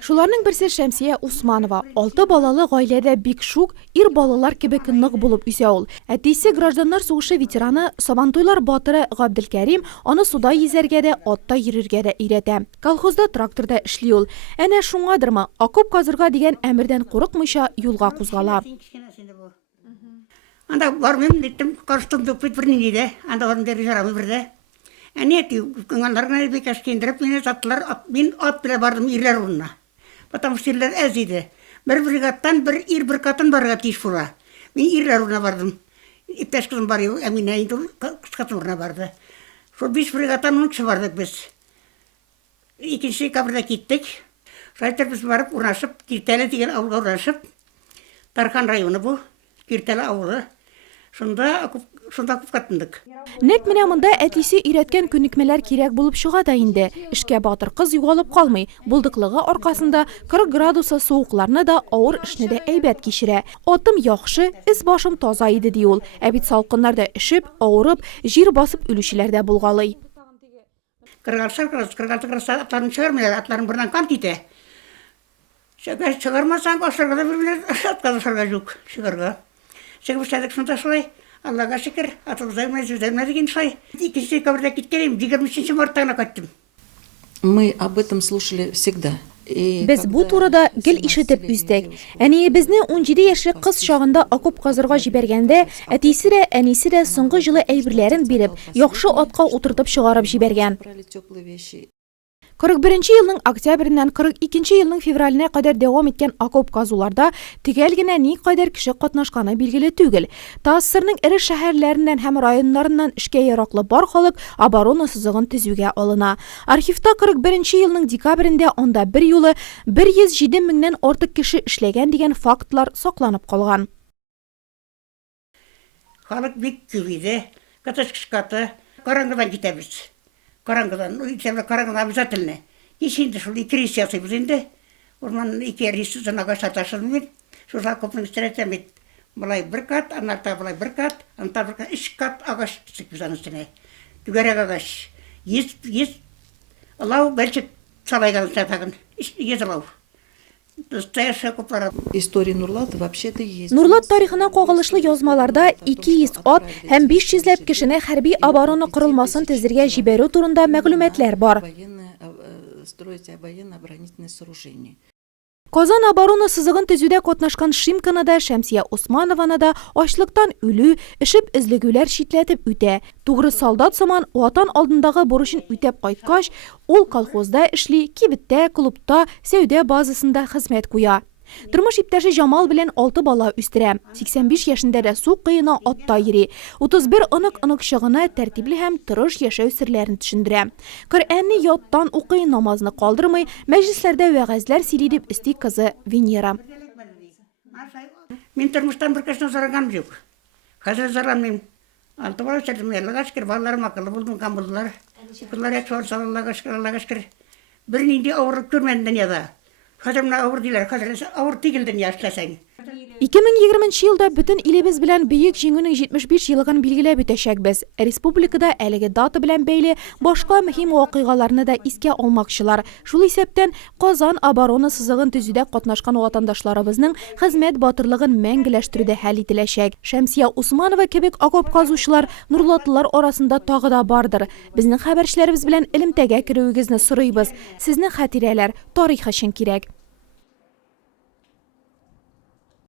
Шуларның берсе Шәмсия Усманова. 6 балалы гаиләдә бик шук, ир балалар кебек нык булып үсә ул. Әтисе гражданнар сугышы ветераны, Сабантуйлар батыры Габделкәрим аны суда йөзәргә дә, атта йөрергә дә өйрәтә. Колхозда тракторда эшли ул. Әнә шуңадырмы, окоп казырга дигән әмердән курыкмыйча юлга кузгала. Анда бармыйм, диттем, карштым дөкпет бер нинди дә. Анда барым дә жарамы бер дә. Әне күңәннәрне бик әшкендереп мине саттылар. Мин ат белән бардым ирләр урынына. Потому что ирләр әз иде. Бер бригадтан бер ир, бер катын барырга тиеш була. Мин ирләр урынына бардым. Иптәш кызым бар иде, Әминә инде катын урынына барды. Шул 5 бригадтан 10 кеше бардык без. Икенче декабрьдә киттек. Шайтыр без барып урнашып, Киртәле дигән авылга урнашып, Тархан районы бу, Киртәле авылы. Шунда күп каттындык. Нәкъ менә монда әтисе өйрәткән күнекмәләр кирәк булып чыга да инде. Эшкә батыр кыз югалып калмый. Булдыклыгы аркасында 40 градусы суыкларны да, авыр эшне дә әйбәт кичерә. Атым яхшы, эс башым таза иде ди ул. Ә бит салкыннарда эшеп, авырып, җир басып үлүчеләр дә булгалый. 46 градус атларын чыгармыйлар, атларын бурдан кан китә. Чыгармасаң, башларга да бер атказышырга юк, чыгарга. Чыгып эшләдек шунда шулай. Аллага шөкер, атыбыздан жүздән деген шулай. 2 декабрьдә киткәнем, 23 мартта гына кайттым. Мы об этом слушали всегда. Без бу турыда гел ишетеп үстек. Әниебезне 17 яшьлек кыз чагында окоп казырга җибәргәндә, әтисе дә, әнисе дә соңгы җылы әйберләрен биреп, яхшы атка утыртып чыгарып җибәргән. 41 елның октябреннән 42 елның февраленә кадәр дәвам иткән окоп казуларда төгәл генә никадәр кеше катнашканы билгеле түгел. ТАССРның ире шәһәрләреннән һәм районнарыннан эшкә яраклы бар халык оборона сызыгын төзүгә алына. Архивта 41 елның декабрендә анда бер юлы 107 меңнән артык кеше эшләгән дигән фактлар сакланып калган. Халык бик күп иде. Катышкаты, караңгыдан китәбез. Караңгыдан, караңгыдан обязательно. Ишинде шул икрис ясыйбыз инде. Урман икерис занага саташын бит. Шул окопның үстерәтәм бит. Булай бер кат, анарта булай бер кат, анта бер кат, 3 кат агач тикбез аның өстенә. Түгәрәк агач. Ес алау бәлчек салайган сатагын. Ес алау. Настоящая куплара. История Нурлат вообще-то есть. Нурлат тарихына кагылышлы язмаларда 200 ат һәм 500 ләп кешене хәрби оборона корылмасын төзергә җибәрү турында мәгълүматлар бар. Строить военно-оборонительное сооружение. Казан оборона сызыгын төзүдә катнашкан Шимканы да, Шәмсия Усманованы да ачлыктан үлү, эшеп эзлегүләр шитләтеп үтә. Тугры солдат сыман ватан алдындагы бурычын үтәп кайткач, ул колхозда эшли, кибеттә, клубта, сәүдә базасында хезмәт куя. Тормыш иптәше Жамал белән 6 бала үстерә. 85 яшендә дә су кыена атта йөри. 31 ынык чыгына тәртипле һәм тырыш яшәү серләрен төшендерә. Коръәнне яттан укый, намазны калдырмый, мәҗлесләрдә вәгазьләр сөйли дип исти кызы Венера. Мин тормыштан бер кешне сораган юк. Хәзер зарамыйм. Алты бала чәлдем, Аллага шөкер, балаларым акыллы булдым, кам булдылар. Кызлар яхшы булса, Аллага шөкер. Бер нинди авырлык күрмәдем дөньяда. Хәзер менә авыр диләр, хәзер авыр тигелден яшьләсәң. 2020 елда бөтен илебез белән бөек җиңүнең 75 елыгын билгеләп үтәчәкбез. Республикада әлеге дата белән бәйле башка мөһим вакыйгаларны да искә алмакчылар. Шул исәптән Казан оборона сызыгын төзүдә катнашкан ватандашларыбызның хезмәт батырлыгын мәңгеләштерүдә хәл ителәчәк. Шәмсия Усманова кебек окоп казучылар Нурлатлылар арасында тагы да бардыр. Безнең хәбәрчеләребез белән элемтәгә керүегезне сорыйбыз. Сезнең хатирәләр тарих өчен кирәк.